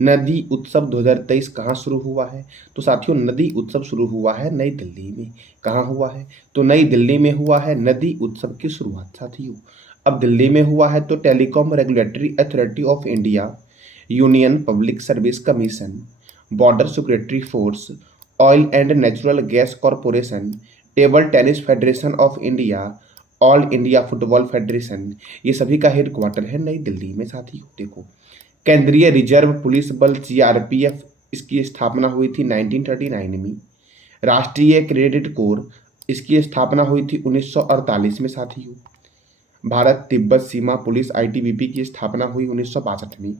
नदी उत्सव 2023 कहाँ शुरू हुआ है? तो साथियों नदी उत्सव शुरू हुआ है नई दिल्ली में। कहाँ हुआ है? तो नई दिल्ली में हुआ है नदी उत्सव की शुरुआत साथियों। अब दिल्ली में हुआ है तो telecom regulatory authority of India, union public service commission, border security force, oil and natural gas corporation, table tennis federation of India, all India football federation, ये सभी का हेडक्वार्टर है नई दिल्ली में साथियों। देखो, केंद्रीय रिजर्व पुलिस बल सीआरपीएफ, इसकी स्थापना हुई थी 1939 में। राष्ट्रीय क्रेडिट कोर, इसकी स्थापना हुई थी 1948 में साथियों। भारत तिब्बत सीमा पुलिस आईटीबीपी की स्थापना हुई 1962 में।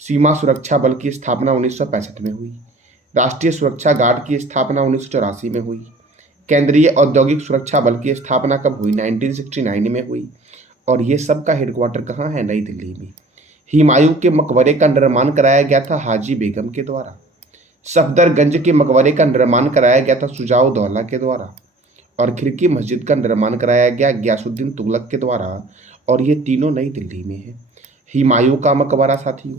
सीमा सुरक्षा बल की स्थापना 1965 में हुई। राष्ट्रीय सुरक्षा गार्ड की स्थापना 1984 में हुई। केंद्रीय औद्योगिक सुरक्षा बल की स्थापना कब हुई? 1969 में हुई। और ये सब का हेडक्वार्टर कहाँ है? नई दिल्ली में। हुमायूं के मकबरे का निर्माण कराया गया था हाजी बेगम के द्वारा। सफदरगंज के मकबरे का निर्माण कराया गया था शुजाउद्दौला के द्वारा। और खिड़की मस्जिद का निर्माण कराया गया गयासुद्दीन तुगलक के द्वारा। और ये तीनों नई दिल्ली में है। हुमायूं का मकबरा साथियों,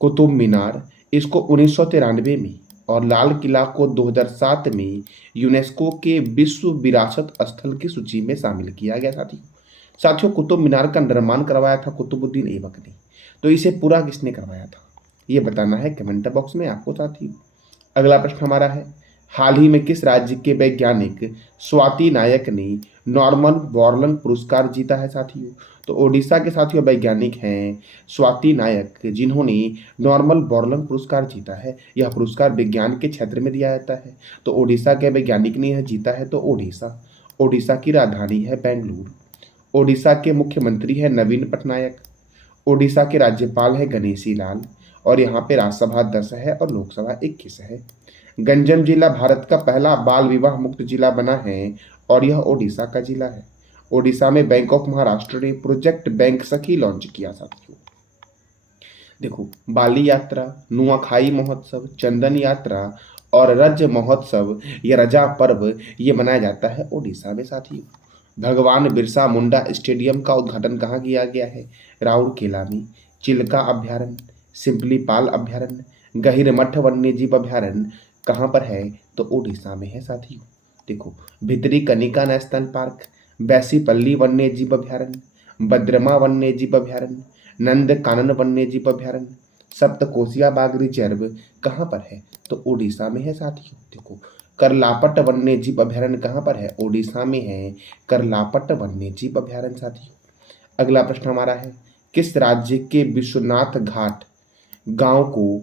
कुतुब मीनार, इसको 1993 में और लाल किला को 2007 में यूनेस्को के विश्व विरासत स्थल की सूची में शामिल किया गया साथियों। साथियों कुतुब मीनार का निर्माण करवाया था कुतुबुद्दीन ऐबक ने। तो इसे पूरा किसने करवाया था, ये बताना है कमेंट बॉक्स में आपको साथियों। अगला प्रश्न हमारा है, हाल ही में किस राज्य के वैज्ञानिक स्वाति नायक ने नॉर्मन बोरलंग पुरस्कार जीता है साथियों? तो ओडिशा के साथियों वैज्ञानिक हैं स्वाति नायक, जिन्होंने नॉर्मन बोरलंग पुरस्कार जीता है। यह पुरस्कार विज्ञान के क्षेत्र में दिया जाता है। तो ओडिशा के वैज्ञानिक ने यह जीता है। तो ओडिशा की राजधानी है बेंगलुरु। ओडिशा के मुख्यमंत्री है नवीन पटनायक। ओडिशा के राज्यपाल है गणेशी लाल। और यहाँ पे राज्यसभा 10 है और लोकसभा 21 है। गंजम जिला भारत का पहला बाल विवाह मुक्त जिला बना है और यह ओडिशा का जिला है। ओडिशा में बैंक ऑफ महाराष्ट्र ने प्रोजेक्ट बैंक सखी लॉन्च किया साथियों। देखो, बाली यात्रा, नुआखाई महोत्सव, चंदन यात्रा और रज महोत्सव, ये रजा पर्व, ये मनाया जाता है ओडिशा में साथियों। भगवान बिरसा मुंडा स्टेडियम का उद्घाटन कहाँ किया गया है? राउरकेला में। चिल्का अभ्यारण्य, सिंपली पाल अभ्यारण्य, गहिरमठ वन्यजीव अभ्यारण्य कहाँ पर है? तो ओडिशा में है साथियों। देखो, भितरी कनिका नेशनल पार्क, बैसीपल्ली वन्यजीव अभ्यारण्य, बद्रमा वन्यजीव अभ्यारण्य, नंद कानन वन्यजीव अभ्यारण्य, सप्तकोशिया बाघ रिजर्व कहाँ पर है? तो ओडिशा में है साथियों। देखो, करलापट वन्यजीव अभ्यारण्य कहाँ पर है? ओडिशा में है करलापट वन्यजीव अभ्यारण्य साथियों। अगला प्रश्न हमारा है, किस राज्य के विश्वनाथ घाट गांव को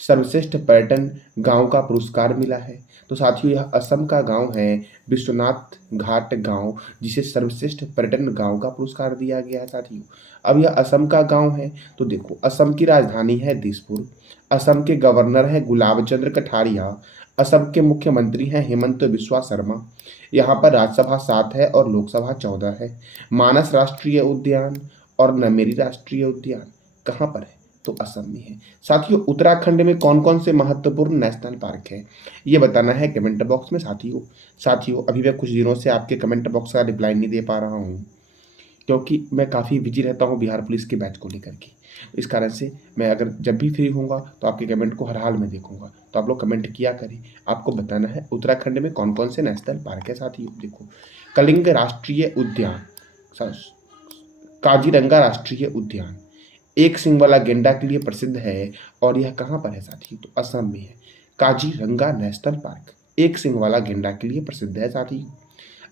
सर्वश्रेष्ठ पर्यटन गांव का पुरस्कार मिला है? तो साथियों यह असम का गांव है विश्वनाथ घाट गांव, जिसे सर्वश्रेष्ठ पर्यटन गांव का पुरस्कार दिया गया है साथियों। अब यह असम का गांव है। तो देखो, असम की राजधानी है दिसपुर। असम के गवर्नर है गुलाब चंद्र कटारिया। असम के मुख्यमंत्री हैं हेमंत बिस्वा शर्मा। यहाँ पर राज्यसभा 7 है और लोकसभा 14 है। मानस राष्ट्रीय उद्यान और नमेरी राष्ट्रीय उद्यान कहाँ पर है? तो असम में है साथियों। उत्तराखंड में कौन कौन से महत्वपूर्ण नेशनल पार्क है, ये बताना है कमेंट बॉक्स में साथियों अभी मैं कुछ दिनों से आपके कमेंट बॉक्स का रिप्लाई नहीं दे पा रहा हूँ, क्योंकि मैं काफ़ी बिजी रहता हूँ बिहार पुलिस के बैच को लेकर के। इस कारण से मैं अगर जब भी फ्री होऊंगा तो आपके कमेंट को हर हाल में देखूंगा। तो आप लोग कमेंट किया करें। आपको बताना है उत्तराखंड में कौन कौन से नेशनल पार्क है साथियों। देखो, कलिंग राष्ट्रीय उद्यान, काजीरंगा राष्ट्रीय उद्यान एक सिंग वाला गेंडा के लिए प्रसिद्ध है। और यह कहाँ पर है साथियों? तो असम में है। काजीरंगा नेशनल पार्क एक सिंग वाला गेंडा के लिए प्रसिद्ध है साथियों।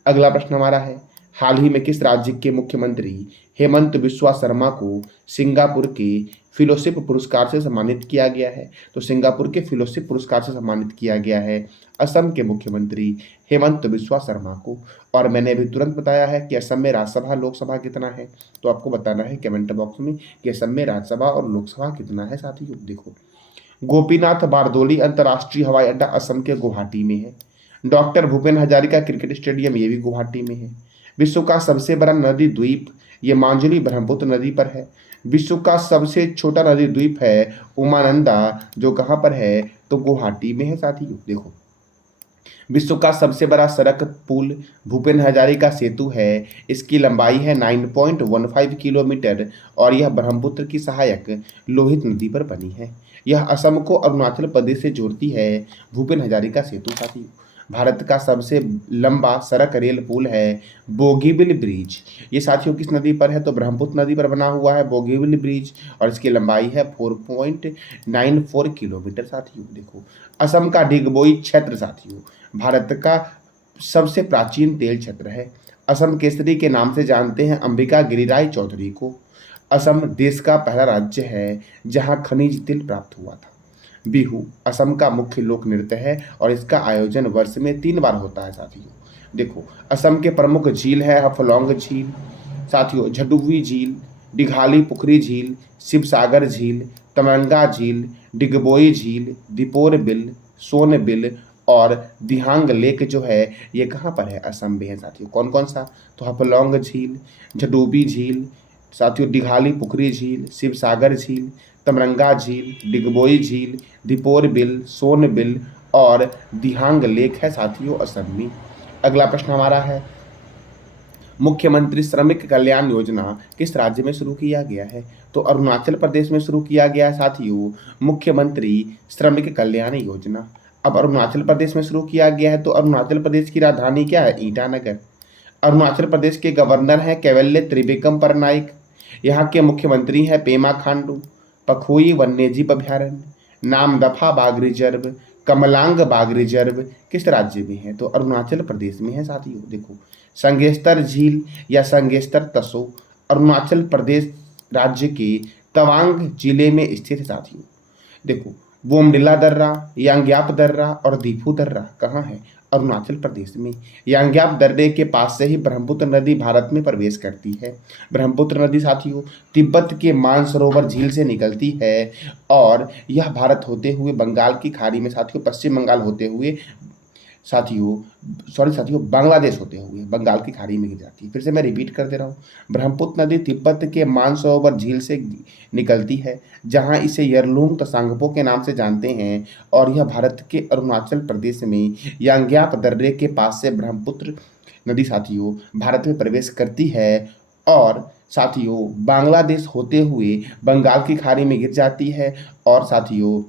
अगला प्रश्न हमारा है, हाल ही में किस राज्य के मुख्यमंत्री हेमंत बिस्वा शर्मा को सिंगापुर के फेलोशिप पुरस्कार से सम्मानित किया गया है? तो सिंगापुर के फेलोशिप पुरस्कार से सम्मानित किया गया है असम के मुख्यमंत्री हेमंत बिस्वा शर्मा को। और मैंने अभी तुरंत बताया है कि असम में राज्यसभा लोकसभा कितना है। तो आपको बताना है कमेंट बॉक्स में कि असम में राज्यसभा और लोकसभा कितना है साथियों। देखो, गोपीनाथ बारदोली अंतर्राष्ट्रीय हवाई अड्डा असम के गुवाहाटी में है। Doctor Bhupen Hazarika cricket stadium ये भी गुवाहाटी में है। विश्व का सबसे बड़ा नदी द्वीप ये मांजुली ब्रह्मपुत्र नदी पर है। विश्व का सबसे छोटा नदी द्वीप है उमानंदा, जो कहाँ पर है? तो गुवाहाटी में है साथियों। देखो, विश्व का सबसे बड़ा सड़क पुल भूपेन हजारिका सेतु है। इसकी लंबाई है 9.15 किलोमीटर और यह ब्रह्मपुत्र की सहायक लोहित नदी पर बनी है। यह असम को अरुणाचल प्रदेश से जोड़ती है। भूपेन हजारिका सेतु साथियों भारत का सबसे लंबा सड़क रेल पुल है बोगीबिल ब्रिज। ये साथियों किस नदी पर है? तो ब्रह्मपुत्र नदी पर बना हुआ है बोगीबिल ब्रिज और इसकी लंबाई है 4.94 किलोमीटर। साथियों देखो असम का डिगबोई क्षेत्र साथियों भारत का सबसे प्राचीन तेल क्षेत्र है। असम केसरी के नाम से जानते हैं अंबिका गिरिराय चौधरी को। असम देश का पहला राज्य है जहां खनिज तेल प्राप्त हुआ था। बिहू असम का मुख्य लोक नृत्य है और इसका आयोजन वर्ष में 3 बार होता है। साथियों देखो असम के प्रमुख झील है हफलौंग झील, साथियों झडुवी झील, डिघाली पुखरी झील, शिवसागर झील, तमंगा झील, डिगबोई झील, दीपोर बिल, सोनबिल और दिहांग लेक जो है ये कहाँ पर है? असम में है साथियों। कौन कौन सा? तो हफलौंग झील, झडुबी झील, साथियों दिघाली पुखरी झील, शिवसागर झील, तमरंगा झील, डिगबोई झील, दीपोर बिल, सोनबिल और दिहांग लेक है साथियों असम में। अगला प्रश्न हमारा है मुख्यमंत्री श्रमिक कल्याण योजना किस राज्य में शुरू किया गया है? तो अरुणाचल प्रदेश में शुरू किया गया है साथियों मुख्यमंत्री श्रमिक कल्याण योजना। अब अरुणाचल प्रदेश में शुरू किया गया है तो अरुणाचल प्रदेश की राजधानी क्या है? ईटानगर। अरुणाचल प्रदेश के गवर्नर हैं कैवल्य त्रिविक्रम परनाइक। यहाँ के मुख्यमंत्री हैं पेमा खांडू। पखोई वन्यजीव अभ्यारण्य, नामदफा बाघ रिजर्व, कमलांग बाघ रिजर्व किस राज्य में है? तो अरुणाचल प्रदेश में है साथियों। देखो संगेस्तर झील या संगेस्तर तसो अरुणाचल प्रदेश राज्य के तवांग जिले में स्थित है साथियों। देखो बोमडिला दर्रा, यांग्याप दर्रा और दीफू दर्रा कहाँ है? अरुणाचल प्रदेश में। यांग्याप दर्रे के पास से ही ब्रह्मपुत्र नदी भारत में प्रवेश करती है। ब्रह्मपुत्र नदी साथियों तिब्बत के मानसरोवर झील से निकलती है और यह भारत होते हुए बंगाल की खाड़ी में साथियों पश्चिम बंगाल होते हुए साथियों बांग्लादेश होते हुए बंगाल की खाड़ी में गिर जाती है। फिर से मैं रिपीट कर दे रहा हूँ ब्रह्मपुत्र नदी तिब्बत के मानसरोवर झील से निकलती है जहाँ इसे यरलुंग तसांगपो के नाम से जानते हैं और यह भारत के अरुणाचल प्रदेश में यांग्याप दर्रे के पास से ब्रह्मपुत्र नदी साथियों भारत में प्रवेश करती है और साथियों बांग्लादेश होते हुए बंगाल की खाड़ी में गिर जाती है और साथियों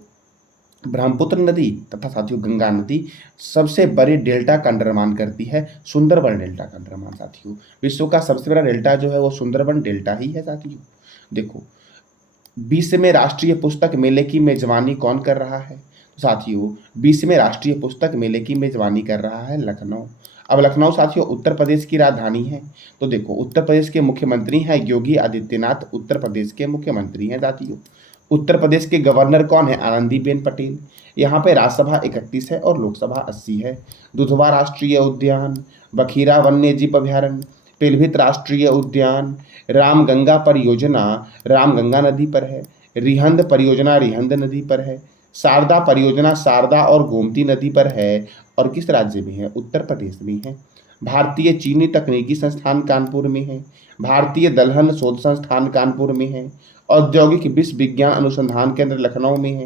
ब्रह्मपुत्र नदी तथा साथियों गंगा नदी सबसे बड़े डेल्टा का निर्माण करती है सुंदरबन डेल्टा का निर्माण। साथियों विश्व का सबसे बड़ा डेल्टा जो है वो सुंदरबन डेल्टा ही है। साथियों देखो 20वें राष्ट्रीय पुस्तक मेले की मेजबानी कौन कर रहा है? साथियों 20वें राष्ट्रीय पुस्तक मेले की मेजबानी कर रहा है लखनऊ। अब लखनऊ साथियों उत्तर प्रदेश की राजधानी है। तो देखो उत्तर प्रदेश के मुख्यमंत्री हैं योगी आदित्यनाथ, उत्तर प्रदेश के मुख्यमंत्री हैं। साथियों उत्तर प्रदेश के गवर्नर कौन है? आनंदीबेन पटेल। यहाँ पे राज्यसभा 31 है और लोकसभा 80 है। दुधवा राष्ट्रीय उद्यान, बखीरा वन्यजीव अभ्यारण्य, पिलभित राष्ट्रीय उद्यान, रामगंगा परियोजना रामगंगा नदी पर है, रिहंद परियोजना रिहंद नदी पर है, शारदा परियोजना शारदा और गोमती नदी पर है और किस राज्य में है? उत्तर प्रदेश में है। भारतीय चीनी तकनीकी संस्थान कानपुर में है। भारतीय दलहन शोध संस्थान कानपुर में है। औद्योगिक विश्व विज्ञान अनुसंधान केंद्र लखनऊ में है।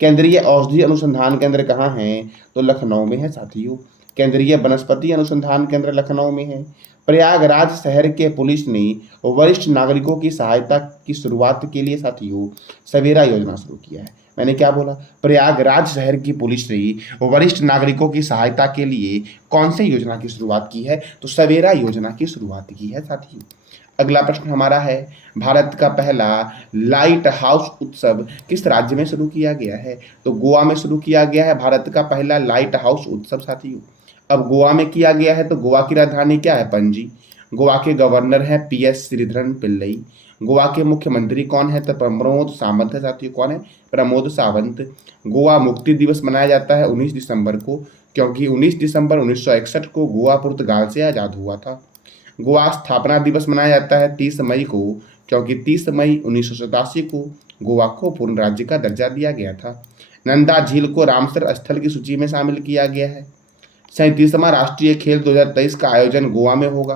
केंद्रीय औषधि अनुसंधान केंद्र कहाँ है? तो लखनऊ में है साथियों। केंद्रीय वनस्पति अनुसंधान केंद्र लखनऊ में है। प्रयागराज शहर के पुलिस ने वरिष्ठ नागरिकों की सहायता की शुरुआत के लिए साथियों सवेरा योजना शुरू किया है। मैंने क्या बोला? प्रयागराज शहर की पुलिस ने वरिष्ठ नागरिकों की सहायता के लिए कौन सी योजना की शुरुआत की है? तो सवेरा योजना की शुरुआत की है साथियों। अगला प्रश्न हमारा है भारत का पहला लाइट हाउस उत्सव किस राज्य में शुरू किया गया है? तो गोवा में शुरू किया गया है भारत का पहला लाइट हाउस उत्सव साथियों। अब गोवा में किया गया है तो गोवा की राजधानी क्या है? पणजी। गोवा के गवर्नर हैं PS श्रीधरन पिल्लई। गोवा के मुख्यमंत्री कौन है? तो प्रमोद सावंत है साथियों। कौन है? प्रमोद सावंत। गोवा मुक्ति दिवस मनाया जाता है 19 दिसंबर को क्योंकि 19 दिसंबर 1961 को गोवा पुर्तगाल से आज़ाद हुआ था। गोवा स्थापना दिवस मनाया जाता है 30 मई को क्योंकि 30 मई 1987 को गोवा को पूर्ण राज्य का दर्जा दिया गया था। नंदा झील को रामसर स्थल की सूची में शामिल किया गया है। 37वां राष्ट्रीय खेल 2023 का आयोजन गोवा में होगा।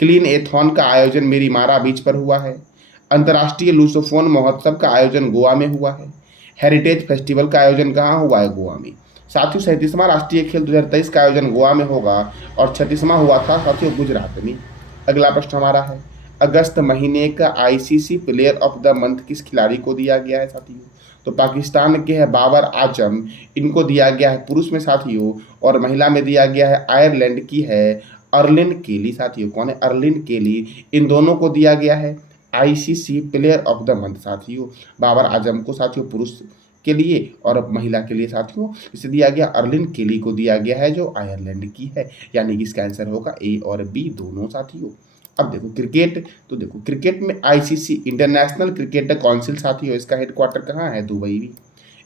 क्लीन एथॉन का आयोजन मेरी मारा बीच पर हुआ है। अंतर्राष्ट्रीय लूसोफोन महोत्सव का आयोजन गोवा में हुआ है। हेरिटेज फेस्टिवल का आयोजन कहाँ हुआ है? गोवा में। साथियों 37वां राष्ट्रीय खेल 2023 का आयोजन गोवा में होगा और 36वां हुआ था साथियों गुजरात में। अगला प्रश्न हमारा है, अगस्त महीने का ICC player of the month किस खिलाड़ी को दिया गया है साथियों? तो पाकिस्तान के हैं बाबर आजम, इनको दिया गया है पुरुष में साथियों, और महिला में दिया गया है आयरलैंड की है अर्लिन केली साथियों। कौन है? अर्लिन केली। इन दोनों को दिया गया है ICC player of the month साथियों। बाबर आजम को साथियों पुरुष के लिए और महिला के लिए साथियों इसे दिया गया अर्लिन केली को दिया गया है जो आयरलैंड की है, यानी कि इसका आंसर होगा ए और बी दोनों साथियों। अब देखो क्रिकेट, तो देखो क्रिकेट में आईसीसी इंटरनेशनल क्रिकेट काउंसिल साथियों इसका हेडक्वार्टर कहाँ है? दुबई में।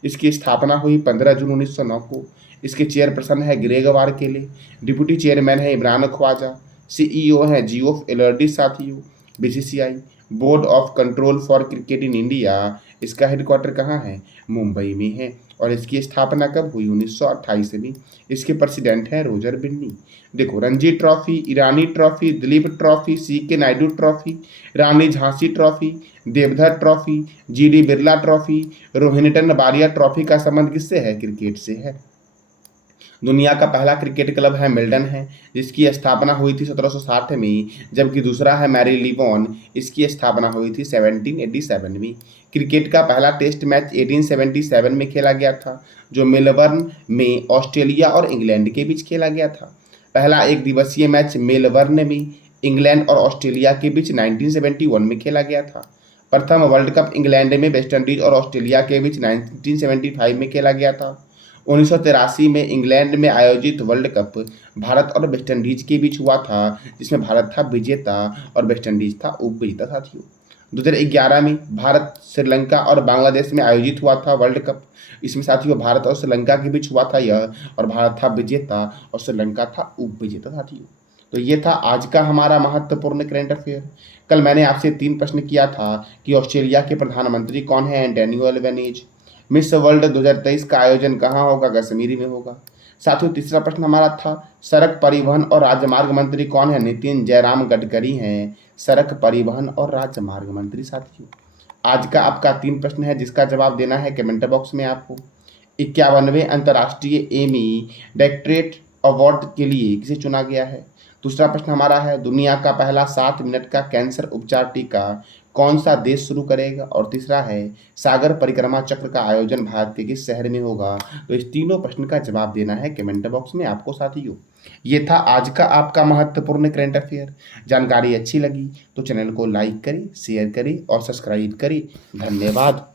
इसकी स्थापना हुई 15 जून 1909 को। इसके चेयरपर्सन है ग्रेग वारकेले, डिप्टी चेयरमैन है इमरान ख्वाजा, सीईओ है जियोफ एलर्डी साथियों। BCCI board of control for cricket in India, इसका हेडक्वार्टर कहाँ है? मुंबई में है। और इसकी स्थापना कब हुई? 1928 में। इसके प्रेसिडेंट हैं रोजर बिन्नी। देखो Ranji trophy, Irani trophy, Duleep trophy, CK Naidu trophy, Rani Jhansi trophy, Deodhar trophy, GD Birla trophy, Rohinton Baria trophy का संबंध किससे है? क्रिकेट से है। दुनिया का पहला क्रिकेट क्लब है मिल्टन है, जिसकी स्थापना हुई थी 1760 में, जबकि दूसरा है मैरी लिबॉन, इसकी स्थापना हुई थी 1787 में। क्रिकेट का पहला टेस्ट मैच 1877 में खेला गया था, जो मेलबर्न में ऑस्ट्रेलिया और इंग्लैंड के बीच खेला गया था। पहला एक दिवसीय मैच मेलबर्न में इंग्लैंड और ऑस्ट्रेलिया के बीच 1971 में खेला गया था। प्रथम वर्ल्ड कप इंग्लैंड में वेस्टइंडीज और ऑस्ट्रेलिया के बीच 1975 में खेला गया था। 1983 में इंग्लैंड में आयोजित वर्ल्ड कप भारत और वेस्टइंडीज के बीच हुआ था, जिसमें भारत था विजेता और वेस्टइंडीज था उपविजेता साथियों। 2011 में भारत, श्रीलंका और बांग्लादेश में आयोजित हुआ था वर्ल्ड कप। इसमें साथियों भारत और श्रीलंका के बीच हुआ था यह, और भारत था विजेता और श्रीलंका था उपविजेता साथियों। तो ये था आज का हमारा महत्वपूर्ण करंट अफेयर। कल मैंने आपसे 3 प्रश्न किया था कि ऑस्ट्रेलिया के प्रधानमंत्री कौन है? Antonio Albanese. मिस वर्ल्ड 2023 का आयोजन कहाँ होगा? कश्मीर में होगा। साथियों तीसरा प्रश्न हमारा था, सड़क परिवहन और राजमार्ग मंत्री कौन है? नितिन जयराम गडकरी हैं सड़क परिवहन और राजमार्ग मंत्री साथियों। आज का आपका 3 प्रश्न है, जिसका जवाब देना है कमेंट बॉक्स में आपको। 51वें अंतर्राष्ट्रीय एमी डायरेक्टरेट अवार्ड के लिए किसे चुना गया है? दूसरा प्रश्न हमारा है, दुनिया का पहला 7 मिनट का कैंसर उपचार टीका कौन सा देश शुरू करेगा? और तीसरा है, सागर परिक्रमा चक्र का आयोजन भारत के किस शहर में होगा? तो इस तीनों प्रश्न का जवाब देना है कमेंट बॉक्स में आपको साथियों। ये था आज का आपका महत्वपूर्ण करंट अफेयर। जानकारी अच्छी लगी तो चैनल को लाइक करें, शेयर करें और सब्सक्राइब करें। धन्यवाद।